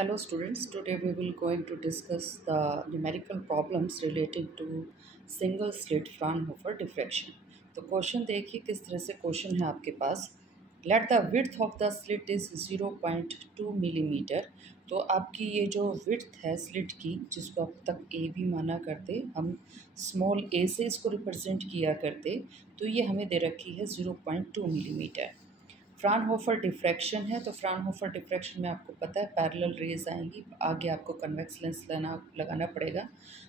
Hello students, today we will going to discuss the numerical problems relating to single slit Fraunhofer diffraction. तो question देखिए किस तरह से question है आपके पास। Let the width of the slit is 0.2 millimetre. तो आपकी ये जो विड्थ है स्लिट की, जिसको अब तक ए बी माना करते, हम स्मॉल ए से इसको रिप्रेजेंट किया करते, तो ये हमें दे रखी है 0.2 मिलीमीटर। फ्राउनहोफर डिफ्रैक्शन है, तो फ्राउनहोफर डिफ्रैक्शन में आपको पता है पैरेलल रेज आएंगी, आगे आपको कन्वेक्स लेंस लगाना पड़ेगा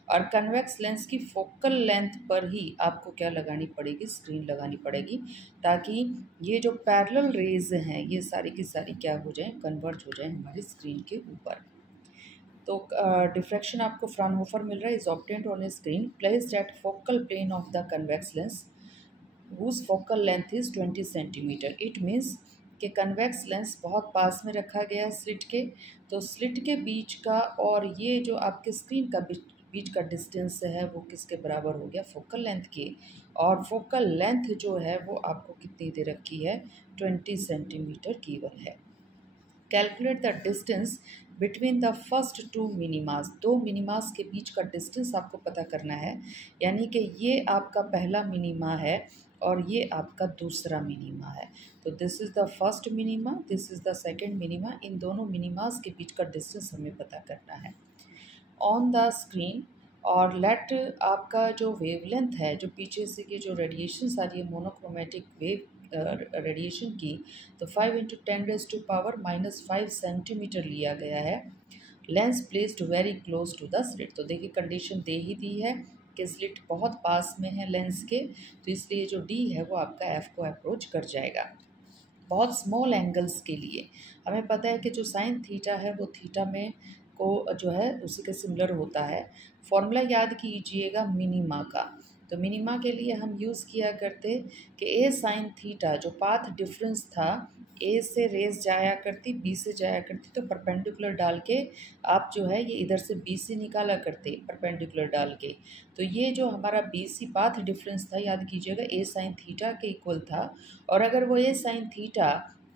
और कन्वेक्स लेंस की फोकल लेंथ पर ही आपको क्या लगानी पड़ेगी, स्क्रीन लगानी पड़ेगी, ताकि ये जो पैरेलल रेज हैं ये सारी की सारी क्या हो जाए, कन्वर्ज हो जाए हमारी स्क्रीन के ऊपर। तो डिफ्रैक्शन आपको फ्राउनहोफर मिल रहा है, is obtained on a screen placed at focal plane of the convex lens whose focal length is 20 centimetre. It means कि कन्वेक्स लेंस बहुत पास में रखा गया है स्लिट के, तो स्लिट के बीच का और ये जो आपके स्क्रीन का बीच का डिस्टेंस है वो किसके बराबर हो गया, फोकल लेंथ के। और फोकल लेंथ जो है वो आपको कितनी दे रखी है, 20 सेंटीमीटर गिवन है। Calculate the distance between the first two minimas. दो मिनिमास के बीच का डिस्टेंस आपको पता करना है, यानी कि ये आपका पहला मिनिमा है और ये आपका दूसरा मिनिमा है। तो this is the first minima, this is the second minima. इन दोनों मिनिमास के बीच का डिस्टेंस हमें पता करना है ऑन द स्क्रीन। और लेट आपका जो वेवलेंथ है, जो पीछे से की जो रेडिएशन आ रही है मोनोक्रोमेटिक वेव रेडिएशन की, तो 5 × 10⁻⁻5 सेंटीमीटर लिया गया है। Lens placed very close to the slit. तो देखिए कंडीशन दे ही दी है कि स्लिट बहुत पास में है लेंस के, तो इसलिए जो डी है वो आपका एफ को अप्रोच कर जाएगा। बहुत स्मॉल एंगल्स के लिए हमें पता है कि जो साइन थीटा है वो थीटा में को जो है उसी के सिमिलर होता है। फॉर्मूला याद कीजिएगा मिनिमा का। तो मिनिमा के लिए हम यूज़ किया करते कि ए साइन थीटा, जो पाथ डिफरेंस था, ए से रेस जाया करती, बी से जाया करती, तो परपेंडिकुलर डाल के आप जो है ये इधर से बी से निकाला करते परपेंडिकुलर डाल के। तो ये जो हमारा बी सी पाथ डिफरेंस था, याद कीजिएगा ए साइन थीटा के इक्वल था। और अगर वो ए साइन थीटा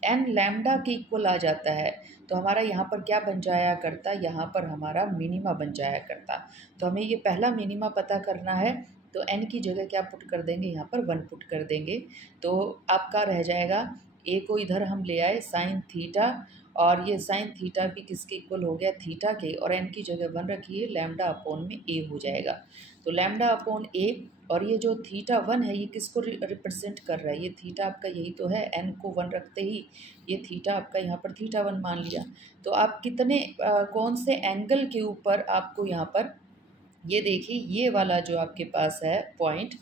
एन लैम्डा के इक्वल आ जाता है तो हमारा यहाँ पर क्या बन जाया करता, यहाँ पर हमारा मिनिमा बन जाया करता। तो हमें ये पहला मिनिमा पता करना है, तो एन की जगह क्या पुट कर देंगे, यहाँ पर 1 पुट कर देंगे। तो आपका रह जाएगा, ए को इधर हम ले आए साइन थीटा, और ये साइन थीटा भी किसके इक्वल हो गया, थीटा के, और एन की जगह 1 रखिए, लैम्डा अपॉन में ए हो जाएगा। तो लैम्डा अपॉन ए, और ये जो थीटा 1 है ये किसको रिप्रेजेंट कर रहा है, ये थीटा आपका यही तो है, एन को 1 रखते ही ये थीटा आपका यहाँ पर थीटा 1 मान लिया। तो आप कितने कौन से एंगल के ऊपर आपको यहाँ पर, ये देखिए ये वाला जो आपके पास है पॉइंट,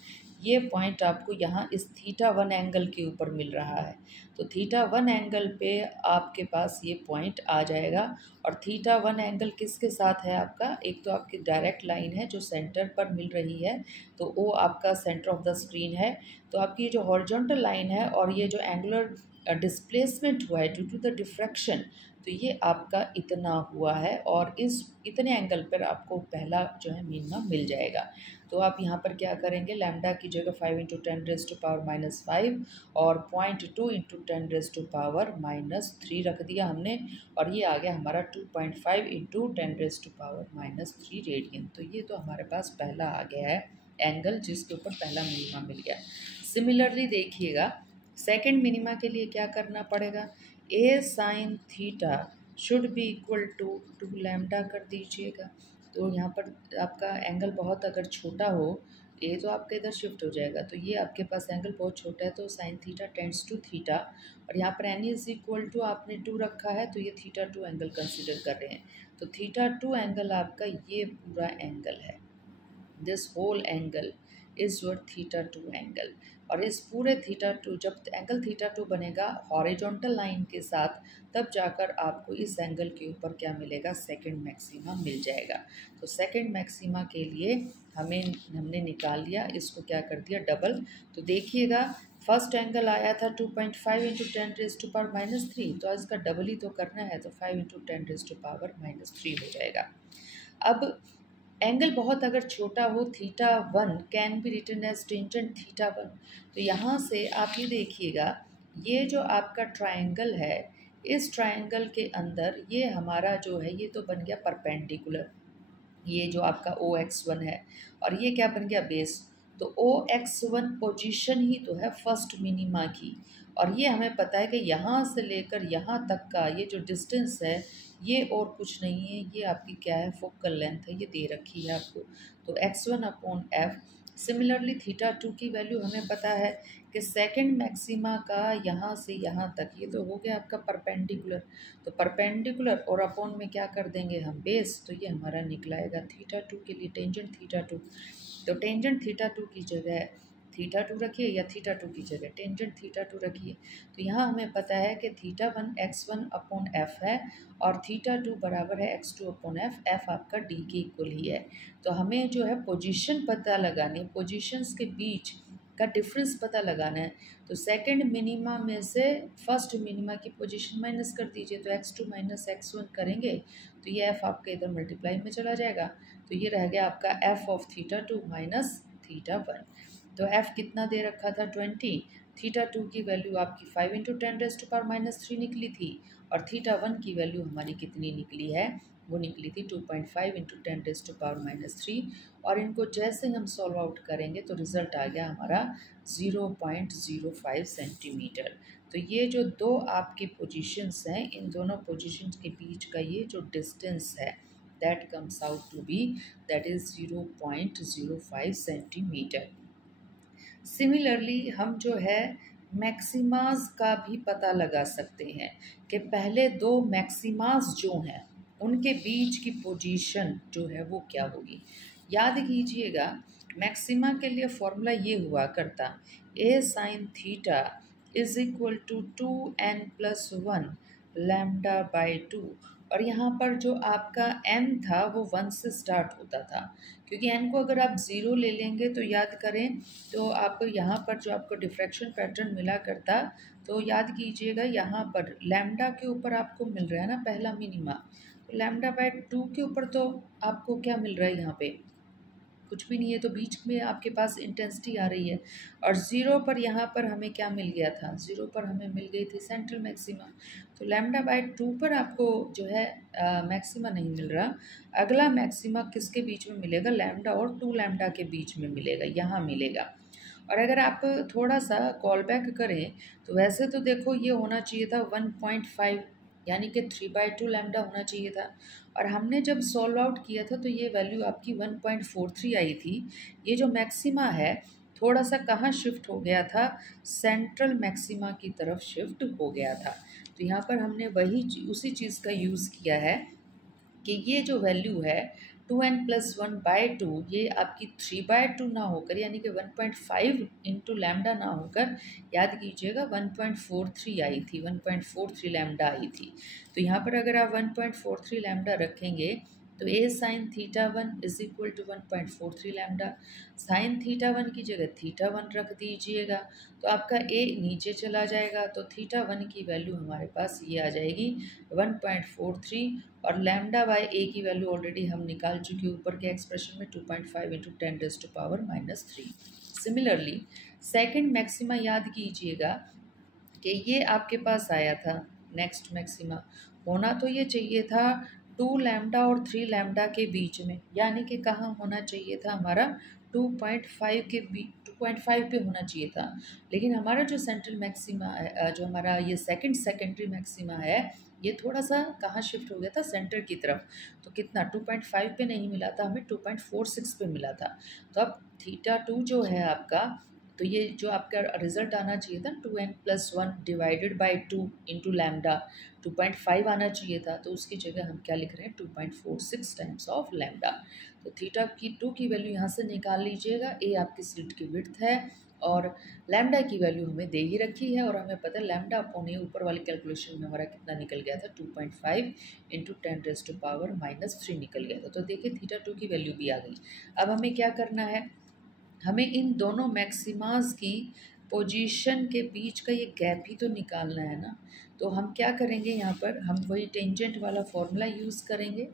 ये पॉइंट आपको यहाँ इस थीटा 1 एंगल के ऊपर मिल रहा है। तो थीटा 1 एंगल पे आपके पास ये पॉइंट आ जाएगा। और थीटा 1 एंगल किसके साथ है आपका, एक तो आपकी डायरेक्ट लाइन है जो सेंटर पर मिल रही है, तो वो आपका सेंटर ऑफ द स्क्रीन है। तो आपकी जो हॉरिजॉन्टल लाइन है और ये जो एंगुलर डिस्प्लेसमेंट हुआ है ड्यू टू द डिफ्रैक्शन, तो ये आपका इतना हुआ है, और इस इतने एंगल पर आपको पहला जो है मिनिमा मिल जाएगा। तो आप यहाँ पर क्या करेंगे, लैम्डा की जगह 5 × 10⁻⁻5 और 0.2 × 10⁻³ रख दिया हमने, और ये आ गया हमारा 2.5 × 10⁻³ रेडियन। तो ये तो हमारे पास पहला आ गया है एंगल जिसके ऊपर पहला मिनिमा मिल गया। सिमिलरली देखिएगा सेकंड मिनिमा के लिए क्या करना पड़ेगा, a sine theta should be equal to 2 lambda कर दीजिएगा। तो यहाँ पर आपका एंगल बहुत अगर छोटा हो, ए तो आपका इधर शिफ्ट हो जाएगा, तो ये आपके पास एंगल बहुत छोटा है, तो sine theta tends to theta, और यहाँ पर एन इज इक्वल टू आपने 2 रखा है, तो ये थीटा 2 एंगल कंसिडर कर रहे हैं। तो थीटा 2 एंगल आपका ये पूरा एंगल है, this whole angle is your theta 2 angle. और इस पूरे थीटा 2, जब एंगल थीटा 2 बनेगा हॉरिजॉन्टल लाइन के साथ, तब जाकर आपको इस एंगल के ऊपर क्या मिलेगा, सेकंड मैक्सिमा मिल जाएगा। तो सेकंड मैक्सिमा के लिए हमने निकाल लिया, इसको क्या कर दिया, डबल। तो देखिएगा फर्स्ट एंगल आया था 2.5 × 10⁻⁻3, तो इसका डबल ही तो करना है, तो 5 × 10⁻⁻3 हो जाएगा। अब एंगल बहुत अगर छोटा हो, theta 1 can be written as tangent theta 1। तो यहाँ से आप ये देखिएगा, ये जो आपका ट्रायंगल है इस ट्रायंगल के अंदर ये हमारा जो है ये तो बन गया परपेंडिकुलर, ये जो आपका OX1 है, और ये क्या बन गया बेस। तो OX1 पोजीशन ही तो है फर्स्ट मिनिमा की, और ये हमें पता है कि यहाँ से लेकर यहाँ तक का ये जो डिस्टेंस है ये और कुछ नहीं है, ये आपकी क्या है फोकल लेंथ है, ये दे रखी है आपको। तो x1/f। सिमिलरली θ2 की वैल्यू हमें पता है कि सेकंड मैक्सिमा का यहाँ से यहाँ तक, ये तो हो गया आपका परपेंडिकुलर, तो परपेंडिकुलर और अपॉन में क्या कर देंगे हम बेस, तो ये हमारा निकलाएगा θ2 के लिए टेंजेंट θ2। तो टेंजेंट θ2 की जगह θ2 रखिए या θ2 की जगह टेंजेंट θ2 रखिए। तो यहाँ हमें पता है कि θ1 x1/f है और θ2 बराबर है x2/f, f आपका d के इक्वल ही है। तो हमें जो है पोजीशन पता लगानी, पोजीशंस के बीच का डिफरेंस पता लगाना है। तो सेकंड मिनिमा में से फर्स्ट मिनिमा की पोजीशन माइनस कर दीजिए, तो x2 माइनस x1 करेंगे तो ये f आपके इधर मल्टीप्लाई में चला जाएगा, तो ये रह गया आपका f ऑफ θ2 माइनस θ1। तो f कितना दे रखा था 20, θ2 की वैल्यू आपकी 5 × 10⁻³ निकली थी, और θ1 की वैल्यू हमारी कितनी निकली है, वो निकली थी 2.5 × 10⁻³ और इनको जैसे हम सॉल्व आउट करेंगे तो रिज़ल्ट आ गया हमारा 0.05 सेंटीमीटर। तो ये जो दो आपकी पोजीशंस हैं, इन दोनों पोजीशंस के बीच का ये जो डिस्टेंस है that comes out to be that is 0.05 centimetre. Similarly हम जो है मैक्सिमास का भी पता लगा सकते हैं कि पहले दो मैक्सिमास जो हैं उनके बीच की पोजीशन जो है वो क्या होगी। याद कीजिएगा मैक्सिमा के लिए फॉर्मूला ये हुआ करता a sin theta is equal to 2n+1 λ/2, और यहाँ पर जो आपका n था वो 1 से स्टार्ट होता था, क्योंकि n को अगर आप 0 ले लेंगे तो याद करें तो आपको यहाँ पर जो आपको डिफ्रैक्शन पैटर्न मिला करता, तो याद कीजिएगा यहाँ पर लैम्डा के ऊपर आपको मिल रहा है ना पहला मिनिमा, तो λ/2 के ऊपर तो आपको क्या मिल रहा है, यहाँ पे कुछ भी नहीं है, तो बीच में आपके पास इंटेंसिटी आ रही है, और 0 पर यहाँ पर हमें क्या मिल गया था, 0 पर हमें मिल गई थी सेंट्रल मैक्सिमा। तो λ/2 पर आपको जो है मैक्सिमा नहीं मिल रहा, अगला मैक्सिमा किसके बीच में मिलेगा, लैम्डा और 2λ के बीच में मिलेगा, यहाँ मिलेगा। और अगर आप थोड़ा सा कॉल बैक करें तो वैसे तो देखो ये होना चाहिए था 1.5 यानी कि 3/2 लैम्डा होना चाहिए था, और हमने जब सॉल्व आउट किया था तो ये वैल्यू आपकी 1.43 आई थी। ये जो मैक्सिमा है थोड़ा सा कहाँ शिफ्ट हो गया था, सेंट्रल मैक्सिमा की तरफ शिफ्ट हो गया था। तो यहाँ पर हमने उसी चीज़ का यूज़ किया है कि ये जो वैल्यू है 2n+1/2 ये आपकी 3/2 ना होकर यानी कि 1.5 × लैम्डा ना होकर, याद कीजिएगा 1.43 आई थी, 1.43 लैम्डा आई थी। तो यहाँ पर अगर आप 1.43 लैम्डा रखेंगे तो a sin θ1 is equal to 1.43 lambda, sine θ1 की जगह θ1 रख दीजिएगा तो आपका a नीचे चला जाएगा, तो θ1 की वैल्यू हमारे पास ये आ जाएगी 1.43, और λ/a की वैल्यू ऑलरेडी हम निकाल चुके ऊपर के एक्सप्रेशन में 2.5 × 10⁻³ सिमिलरली सेकंड मैक्सिमा याद कीजिएगा कि ये आपके पास आया था, नेक्स्ट मैक्सिमा होना तो ये चाहिए था 2λ और 3λ के बीच में, यानी कि कहाँ होना चाहिए था हमारा 2.5 पे होना चाहिए था, लेकिन हमारा जो सेंट्रल मैक्सिमा है, जो हमारा ये सेकेंडरी मैक्सिमा है, ये थोड़ा सा कहाँ शिफ्ट हो गया था, सेंटर की तरफ। तो कितना 2.5 पे नहीं मिला था, हमें 2.46 पे मिला था। तो अब θ2 जो है आपका, तो ये जो आपका रिजल्ट आना चाहिए था 2n+1 divided by 2 into lambda 2.5 आना चाहिए था, तो उसकी जगह हम क्या लिख रहे हैं 2.46 टाइम्स ऑफ लैम्डा। तो θ2 की वैल्यू यहाँ से निकाल लीजिएगा, ए आपकी स्लिट की विड्थ है और लैम्डा की वैल्यू हमें दे ही रखी है, और हमें पता है λ/a ऊपर वाली कैलकुलेशन में हमारा कितना निकल गया था 2.5 × 10⁻³ निकल गया था। तो देखिए θ2 की वैल्यू भी आ गई। अब हमें क्या करना है, हमें इन दोनों मैक्सिमास की पोजीशन के बीच का ये गैप ही तो निकालना है ना। तो हम क्या करेंगे, यहाँ पर हम वही टेंजेंट वाला फॉर्मूला यूज़ करेंगे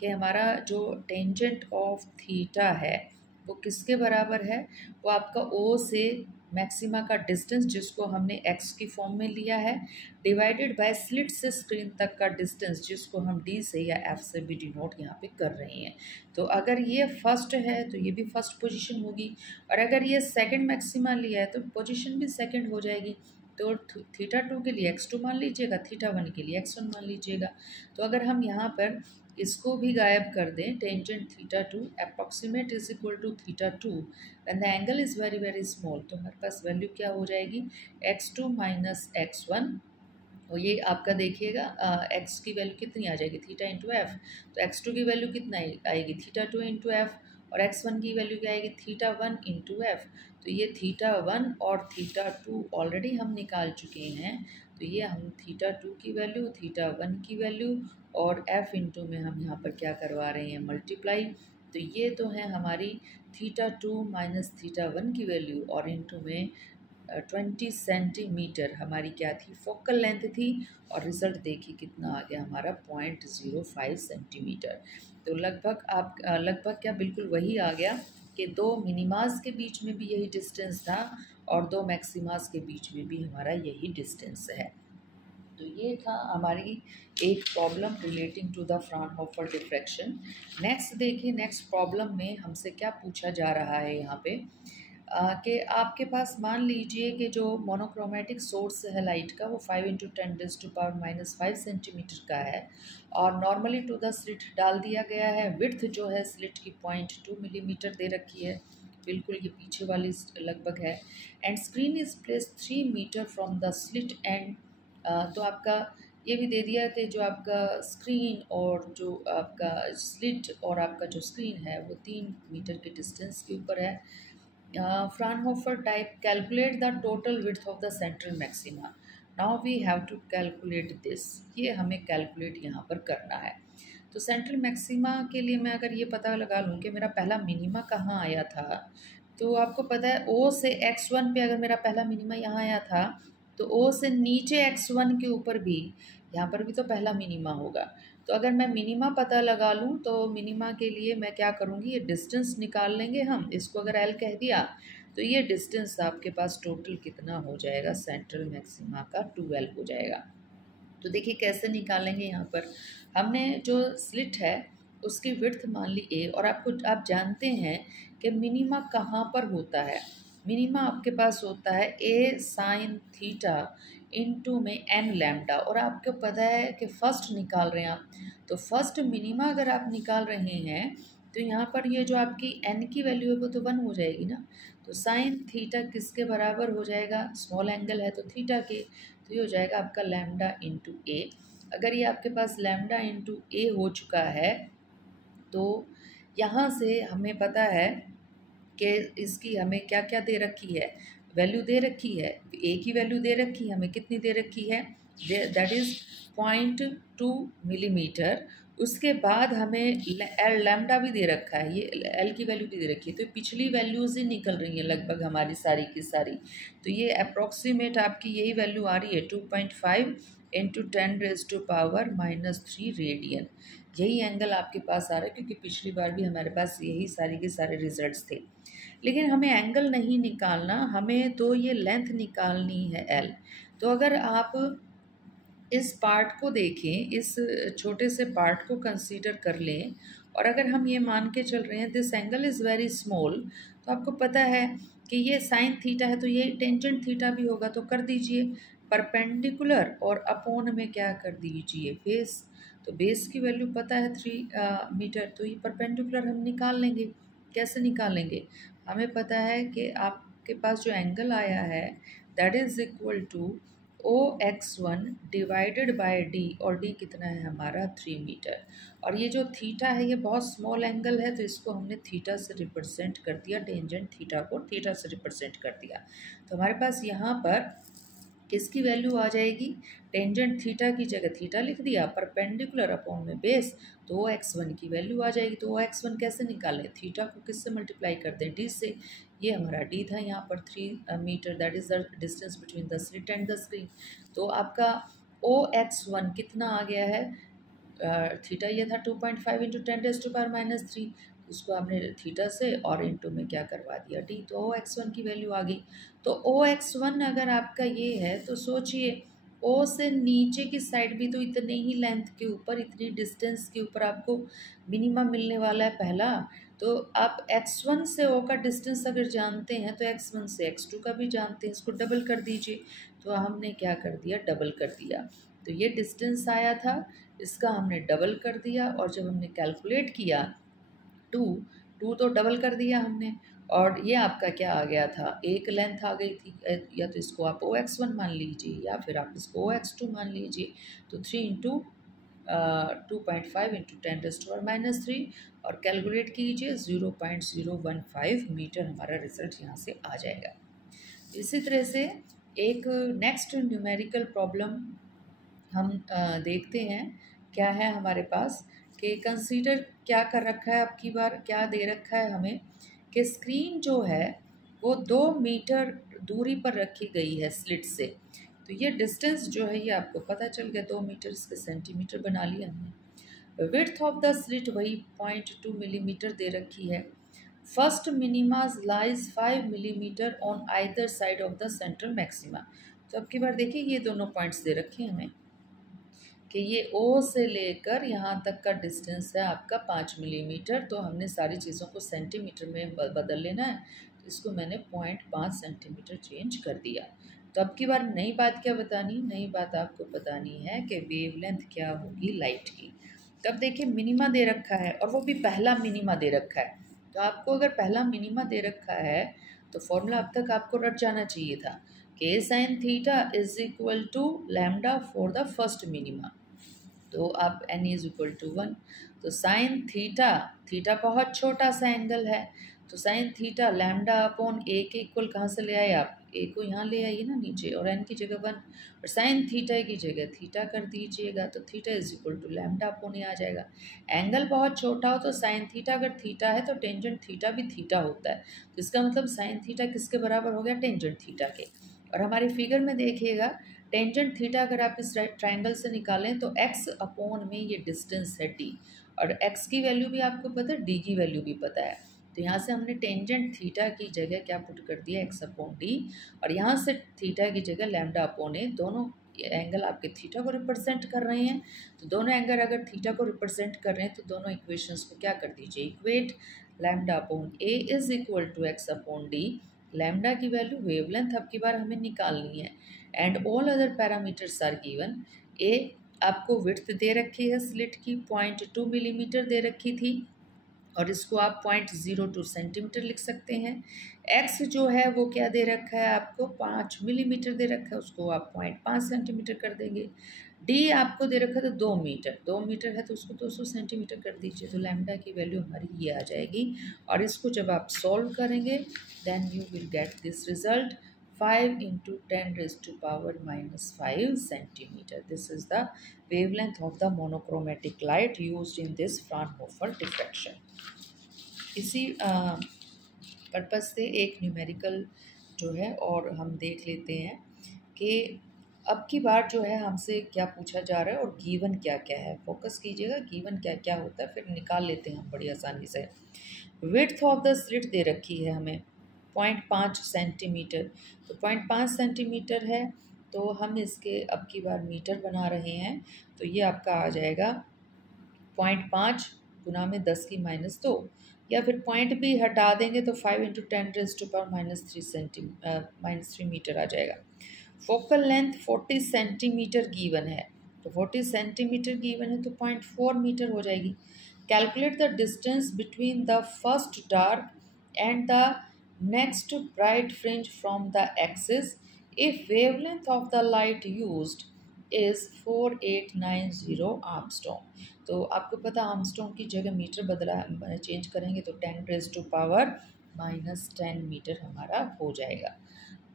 कि हमारा जो टेंजेंट ऑफ थीटा है वो किसके बराबर है, वो आपका ओ से मैक्सिमा का डिस्टेंस जिसको हमने एक्स की फॉर्म में लिया है, डिवाइडेड बाय स्लिट से स्क्रीन तक का डिस्टेंस जिसको हम डी से या एफ से भी डिनोट यहाँ पे कर रहे हैं। तो अगर ये फर्स्ट है तो ये भी फर्स्ट पोजीशन होगी, और अगर ये सेकंड मैक्सिमा लिया है तो पोजीशन भी सेकंड हो जाएगी। तो थीटा 2 के लिए x2 मान लीजिएगा, थीटा 1 के लिए x1 मान लीजिएगा। तो अगर हम यहाँ पर इसको भी गायब कर दें, tangent theta 2 approximate is equal to theta 2 when the angle is very very small, तो हमारे पास वैल्यू क्या हो जाएगी, x2 माइनस x1। और ये आपका देखिएगा x की वैल्यू कितनी आ जाएगी, थीटा इंटू एफ। तो x2 की वैल्यू कितना आएगी, थीटा 2 इंटू एफ, और x1 की वैल्यू क्या आएगी, थीटा 1 इंटू एफ। तो ये थीटा 1 और थीटा 2 ऑलरेडी हम निकाल चुके हैं। तो ये हम थीटा 2 की वैल्यू, थीटा 1 की वैल्यू और एफ इंटू में हम यहाँ पर क्या करवा रहे हैं, मल्टीप्लाई। तो ये तो है हमारी थीटा 2 माइनस थीटा 1 की वैल्यू, और इंटू में 20 सेंटीमीटर हमारी क्या थी, फोकल लेंथ थी। और रिज़ल्ट देखिए कितना आ गया हमारा, 0.05 सेंटीमीटर। तो लगभग क्या बिल्कुल वही आ गया कि दो मिनिमास के बीच में भी यही डिस्टेंस था और दो मैक्सिमास के बीच में भी हमारा यही डिस्टेंस है। तो ये था हमारी एक problem relating to the Fraunhofer diffraction. Next देखिए, नेक्स्ट प्रॉब्लम में हमसे क्या पूछा जा रहा है यहाँ पे कि आपके पास मान लीजिए कि जो मोनोक्रोमेटिक सोर्स है लाइट का वो 5 × 10⁻⁻5 सेंटीमीटर का है, और नॉर्मली टू द स्लिट डाल दिया गया है। विड्थ जो है स्लिट की 0.2 मिलीमीटर दे रखी है, बिल्कुल ये पीछे वाली लगभग है। And screen is place 3 metre from the slit end. तो आपका ये भी दे दिया कि जो आपका स्क्रीन और जो आपका स्लिट और आपका जो स्क्रीन है वो 3 मीटर के डिस्टेंस के ऊपर है। Fraunhofer type, calculate the total width of the central maxima. Now we have to calculate this, ये हमें कैलकुलेट यहाँ पर करना है। तो सेंट्रल मैक्सिमा के लिए मैं अगर ये पता लगा लूँ कि मेरा पहला मिनिमा कहाँ आया था, तो आपको पता है O से x1 पे अगर मेरा पहला मिनिमा यहाँ आया था, तो O से नीचे x1 के ऊपर भी यहाँ पर भी तो पहला मिनिमा होगा। तो अगर मैं मिनिमा पता लगा लूँ तो मिनिमा के लिए मैं क्या करूँगी, ये डिस्टेंस निकाल लेंगे हम, इसको अगर L कह दिया तो ये डिस्टेंस आपके पास टोटल कितना हो जाएगा, सेंट्रल मैक्सिमा का 2L हो जाएगा। तो देखिए कैसे निकालेंगे, यहाँ पर हमने जो स्लिट है उसकी विड्थ मान ली A, और आप जानते हैं कि मिनिमा कहाँ पर होता है। मिनिमा आपके पास होता है A साइन थीटा इंटू में n लैम्डा, और आपको पता है कि फर्स्ट निकाल रहे हैं आप, तो फर्स्ट मिनिमा अगर आप निकाल रहे हैं तो यहाँ पर ये जो आपकी n की वैल्यू है वो तो 1 हो जाएगी ना। तो साइन थीटा किसके बराबर हो जाएगा, स्मॉल एंगल है तो थीटा के, तो ये हो जाएगा आपका लैम्डा इंटू ए। अगर ये आपके पास लैम्डा इंटू ए हो चुका है तो यहाँ से हमें पता है कि इसकी हमें क्या क्या दे रखी है, वैल्यू दे रखी है, ए की वैल्यू दे रखी है, हमें कितनी दे रखी है, दैट इज़ 0.2 मिलीमीटर। उसके बाद हमें लैम्डा भी दे रखा है, ये एल की वैल्यू भी दे रखी है। तो पिछली वैल्यूज़ ही निकल रही हैं लगभग हमारी सारी की सारी। तो ये अप्रॉक्सीमेट आपकी यही वैल्यू आ रही है, 2.5 इंटू 10⁻³ रेडियन। यही एंगल आपके पास आ रहा है, क्योंकि पिछली बार भी हमारे पास यही सारे के सारे रिजल्ट्स थे। लेकिन हमें एंगल नहीं निकालना, हमें तो ये लेंथ निकालनी है एल। तो अगर आप इस पार्ट को देखें, इस छोटे से पार्ट को कंसीडर कर लें, और अगर हम ये मान के चल रहे हैं this angle is very small, तो आपको पता है कि ये साइन थीटा है तो ये टेंजेंट थीटा भी होगा, तो कर दीजिए परपेंडिकुलर और अपोन में क्या कर दीजिए बेस। तो बेस की वैल्यू पता है 3 मीटर, तो ये परपेंडिकुलर हम निकाल लेंगे। कैसे निकालेंगे, हमें पता है कि आपके पास जो एंगल आया है that is equal to OX1 divided by D, और D कितना है हमारा 3 मीटर। और ये जो थीटा है ये बहुत स्मॉल एंगल है, तो इसको हमने थीटा से रिप्रेजेंट कर दिया, टेंजेंट थीटा को थीटा से रिप्रेजेंट कर दिया। तो हमारे पास यहाँ पर किसकी वैल्यू आ जाएगी, टेंजेंट थीटा की जगह थीटा लिख दिया, परपेंडिकुलर अपॉन में बेस, तो OX1 की वैल्यू आ जाएगी। तो OX1 कैसे निकालें, थीटा को किससे मल्टीप्लाई कर दें, D से। ये हमारा D था यहाँ पर 3 metre, that is the distance between the slit and the screen. तो आपका OX1 कितना आ गया है, थीटा ये था 2.5 इंटू 10⁻³ इसको आपने थीटा से और इनटू में क्या करवा दिया डी, तो ओ एक्स वन की वैल्यू आ गई। तो ओ एक्स वन अगर आपका ये है तो सोचिए ओ से नीचे की साइड भी तो इतने ही लेंथ के ऊपर, इतनी डिस्टेंस के ऊपर आपको मिनिमा मिलने वाला है पहला। तो आप x1 से o का डिस्टेंस अगर जानते हैं तो x1 से x2 का भी जानते हैं, इसको डबल कर दीजिए। तो हमने क्या कर दिया, डबल कर दिया। तो ये डिस्टेंस आया था, इसका हमने डबल कर दिया, और जब हमने कैलकुलेट किया टू टू तो डबल कर दिया हमने, और ये आपका क्या आ गया था, एक लेंथ आ गई थी। या तो इसको आप ओ एक्स वन मान लीजिए या फिर आप इसको ओ एक्स टू मान लीजिए। तो 3 × 2.5 × 10⁻³ और कैलकुलेट कीजिए 0.015 मीटर हमारा रिजल्ट यहाँ से आ जाएगा। इसी तरह से एक नेक्स्ट न्यूमेरिकल प्रॉब्लम हम देखते हैं क्या है हमारे पास, कि कंसीडर क्या कर रखा है, अब की बार क्या दे रखा है हमें कि स्क्रीन जो है वो 2 मीटर दूरी पर रखी गई है स्लिट से। तो ये डिस्टेंस जो है ये आपको पता चल गया, 2 मीटर, इसके सेंटीमीटर बना लिया हमने। विड्थ ऑफ द स्लिट वही 0.2 मिलीमीटर दे रखी है। First minima lies 5 millimetre on either side of the central maxima. तो अब की बार देखिए ये दोनों पॉइंट्स दे रखे हैं हमें कि ये O से लेकर यहाँ तक का डिस्टेंस है आपका 5 मिलीमीटर। तो हमने सारी चीज़ों को सेंटीमीटर में बदल लेना है, तो इसको मैंने 0.5 सेंटीमीटर चेंज कर दिया। तो अब की बार नई बात क्या बतानी, नई बात आपको बतानी है कि वेवलेंथ क्या होगी लाइट की। तब देखिए मिनिमा दे रखा है और वो भी पहला मिनिमा दे रखा है। तो आपको अगर पहला मिनिमा दे रखा है तो फॉर्मूला अब तक आपको रट जाना चाहिए था कि sine theta is equal to lambda for the first minima. तो आप n इज इक्वल टू 1। तो साइन थीटा, थीटा बहुत छोटा सा एंगल है, तो साइन थीटा लैम्डा अपॉन ए के इक्वल कहाँ से ले आए आप, ए को यहाँ ले आइए ना नीचे, और n की जगह 1 और साइन थीटा की जगह थीटा कर दीजिएगा। तो theta is equal to lambda upon a आ जाएगा। एंगल बहुत छोटा हो तो साइन थीटा अगर थीटा है तो टेंजेंट थीटा भी थीटा होता है। तो इसका मतलब साइन थीटा किसके बराबर हो गया, टेंजेंट थीटा के। और हमारे फिगर में देखिएगा टेंजेंट थीटा अगर आप इस ट्राइंगल से निकालें तो x अपॉन में ये डिस्टेंस है d, और x की वैल्यू भी आपको पता है, d की वैल्यू भी पता है। तो यहाँ से हमने टेंजेंट थीटा की जगह क्या पुट कर दिया, x अपॉन d, और यहाँ से थीटा की जगह लैम्डा अपॉन ए। दोनों एंगल आपके थीटा को रिप्रेजेंट कर रहे हैं, तो दोनों एंगल अगर थीटा को रिप्रेजेंट कर रहे हैं तो दोनों इक्वेशंस को क्या कर दीजिए, equate. Lambda upon a is equal to x upon d. Lambda की वैल्यू, वेवलेंथ अब की बार हमें निकालनी है, and all other parameters are given. A आपको विड्थ दे रखी है स्लिट की 0.2 मिलीमीटर दे रखी थी, और इसको आप 0.02 सेंटीमीटर लिख सकते हैं। एक्स जो है वो क्या दे रखा है आपको, 5 मिलीमीटर दे रखा है, उसको आप 0.5 सेंटीमीटर कर देंगे। डी आपको दे रखा था 2 मीटर, 2 मीटर है तो उसको 200 सेंटीमीटर कर दीजिए। तो लैम्डा की वैल्यू हमारी ये आ जाएगी, और इसको जब आप सॉल्व करेंगे then you will get this result 5 × 10⁻⁻5 centimeter. This is the wavelength of the monochromatic light used in this Fraunhofer diffraction. इसी पर्पज़ से एक न्यूमेरिकल जो है और हम देख लेते हैं कि अब की बार जो है हमसे क्या पूछा जा रहा है और गिवन क्या क्या है। फोकस कीजिएगा, गिवन क्या क्या होता है फिर निकाल लेते हैं हम बड़ी आसानी से। विड्थ ऑफ द स्लिट दे रखी है हमें 0.5 सेंटीमीटर, तो 0.5 सेंटीमीटर है, तो हम इसके अब की बार मीटर बना रहे हैं। तो ये आपका आ जाएगा 0.5 गुना में 10⁻², या फिर पॉइंट भी हटा देंगे तो 5 × 10⁻³ मीटर आ जाएगा। फोकल लेंथ 40 सेंटीमीटर गिवन है, तो 40 सेंटीमीटर गिवन है तो 0.4 मीटर हो जाएगी। Calculate the distance between the first dark and the next bright fringe from the axis if wavelength of the light used is 4890 Armstrong. तो आपको पता आर्मस्ट्रॉन्ग की जगह मीटर बदला चेंज करेंगे तो 10⁻⁻10 मीटर हमारा हो जाएगा।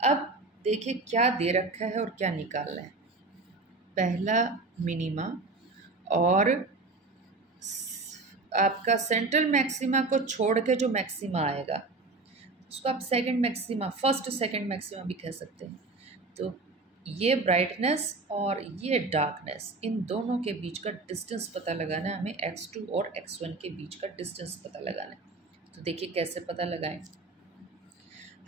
अब देखिए क्या दे रखा है और क्या निकालना है। पहला मिनिमा और आपका सेंट्रल मैक्सिमा को छोड़ के जो मैक्सिमा आएगा उसको आप second maxima, first second maxima भी कह सकते हैं। तो ये ब्राइटनेस और ये डार्कनेस, इन दोनों के बीच का डिस्टेंस पता लगाना है हमें, x2 और x1 के बीच का डिस्टेंस पता लगाना है। तो देखिए कैसे पता लगाएं।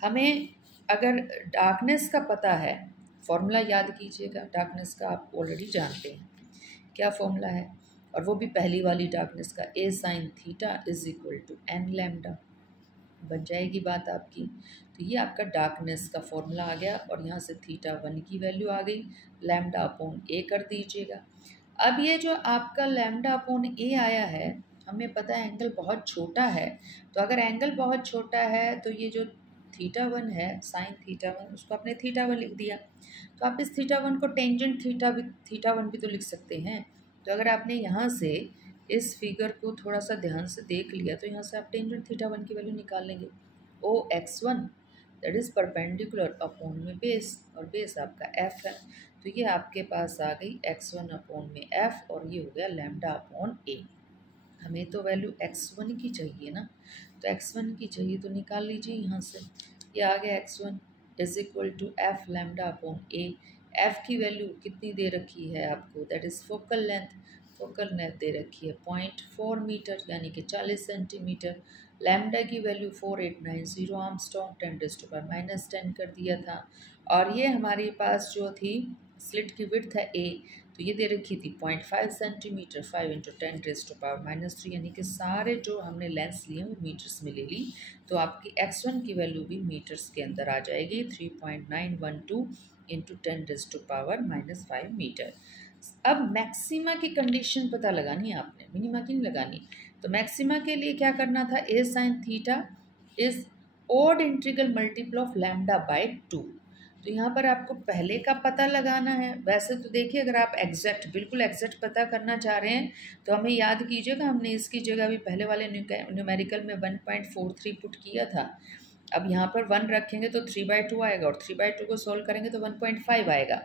हमें अगर डार्कनेस का पता है, फॉर्मूला याद कीजिएगा, डार्कनेस का आप ऑलरेडी जानते हैं क्या फॉर्मूला है, और वो भी पहली वाली डार्कनेस का, a sine theta is equal to n lambda. बन जाएगी बात आपकी। तो ये आपका डार्कनेस का फॉर्मूला आ गया, और यहाँ से थीटा 1 की वैल्यू आ गई, लैम्डा अपॉन ए कर दीजिएगा। अब ये जो आपका लैम्डा अपॉन ए आया है, हमें पता है एंगल बहुत छोटा है, तो अगर एंगल बहुत छोटा है तो ये जो थीटा 1 है, साइन थीटा 1, उसको आपने थीटा 1 लिख दिया। तो आप इस थीटा 1 को टेंजेंट थीटा 1 भी तो लिख सकते हैं। तो अगर आपने यहाँ से इस फिगर को थोड़ा सा ध्यान से देख लिया तो यहाँ से आप टेंजेंट थीटा 1 की वैल्यू निकाल लेंगे। ओ x1 that is perpendicular upon में बेस, और बेस आपका f है। तो ये आपके पास आ गई x1 अपॉन में f, और ये हो गया लैम्डा अपॉन a। हमें तो वैल्यू x1 की चाहिए ना, तो x1 की चाहिए तो निकाल लीजिए यहाँ से। ये आ गया x1 is equal to f lambda upon a। f की वैल्यू कितनी दे रखी है आपको, that is focal length. Focal length दे रखी है 0.4 मीटर यानी कि 40 सेंटीमीटर। लैम्डा की वैल्यू 4890 आर्मस्ट्रॉन्ग 10⁻⁻10 कर दिया था। और ये हमारे पास जो थी स्लिट की विड्थ है a, तो ये दे रखी थी 0.5 सेंटीमीटर, 5 इंटू 10⁻³ यानी कि सारे जो हमने लेंस लिए वो मीटर्स में ले ली। तो आपकी x1 की वैल्यू भी मीटर्स के अंदर आ जाएगी, 3.912 इंटू 10⁻⁻5 मीटर। अब मैक्सिमा की कंडीशन पता लगानी है आपने, मिनिमा की नहीं लगानी। तो मैक्सिमा के लिए क्या करना था, a sine theta is odd integral multiple of lambda by 2। तो यहाँ पर आपको पहले का पता लगाना है। वैसे तो देखिए अगर आप एग्जैक्ट, बिल्कुल एग्जैक्ट पता करना चाह रहे हैं तो हमें याद कीजिएगा, हमने इसकी जगह भी पहले वाले न्यूमेरिकल में 1.43 पुट किया था। अब यहाँ पर 1 रखेंगे तो 3/2 आएगा, और 3/2 को सोल्व करेंगे तो 1.5 आएगा।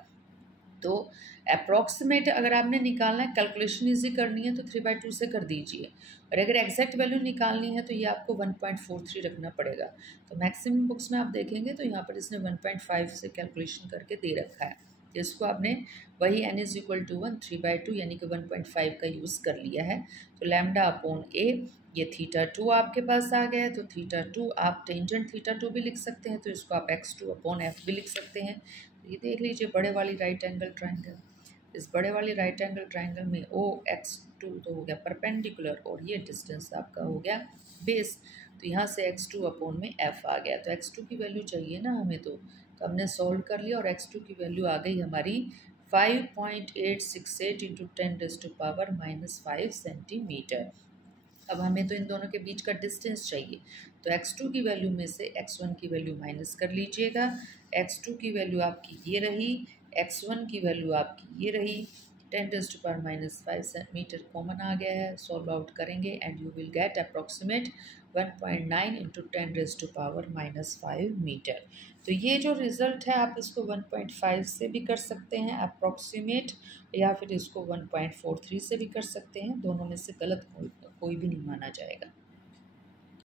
तो अप्रॉक्सीमेट अगर आपने निकालना है, कैलकुलेशन इजी करनी है तो 3/2 से कर दीजिए, और अगर एग्जैक्ट वैल्यू निकालनी है तो ये आपको 1.43 रखना पड़ेगा। तो मैक्सिमम बुक्स में आप देखेंगे तो यहाँ पर इसने 1.5 से कैलकुलेशन करके दे रखा है, तो इसको आपने वही n इज इक्वल टू 1 3/2 यानी कि 1.5 का यूज़ कर लिया है। तो लैम्डा अपॉन ए, ये थीटा 2 आपके पास आ गया है, तो थीटा 2 आप टेंजेंट थीटा 2 भी लिख सकते हैं, तो इसको आप x2 अपॉन f भी लिख सकते हैं। ये देख लीजिए बड़े वाली राइट एंगल ट्राइंगल, इस बड़े वाली राइट एंगल ट्राइंगल में ओ x2 तो हो गया परपेंडिकुलर, और ये डिस्टेंस आपका हो गया बेस। तो यहाँ से x2 अपॉन में f आ गया। तो x2 की वैल्यू चाहिए ना हमें, तो हमने सॉल्व कर लिया, और x2 की वैल्यू आ गई हमारी 5.868 इंटू 10⁻⁻5 सेंटीमीटर। अब हमें तो इन दोनों के बीच का डिस्टेंस चाहिए, तो x2 की वैल्यू में से x1 की वैल्यू माइनस कर लीजिएगा। x2 की वैल्यू आपकी ये रही, x1 की वैल्यू आपकी ये रही, 10⁻⁻5 सेंटीमीटर कॉमन आ गया है, सॉल्व आउट करेंगे and you will get approximate 1.9 into 10⁻⁻5 metre. तो ये जो रिज़ल्ट है आप इसको 1.5 से भी कर सकते हैं अप्रॉक्सीमेट, या फिर इसको 1.43 से भी कर सकते हैं, दोनों में से गलत कोई भी नहीं माना जाएगा।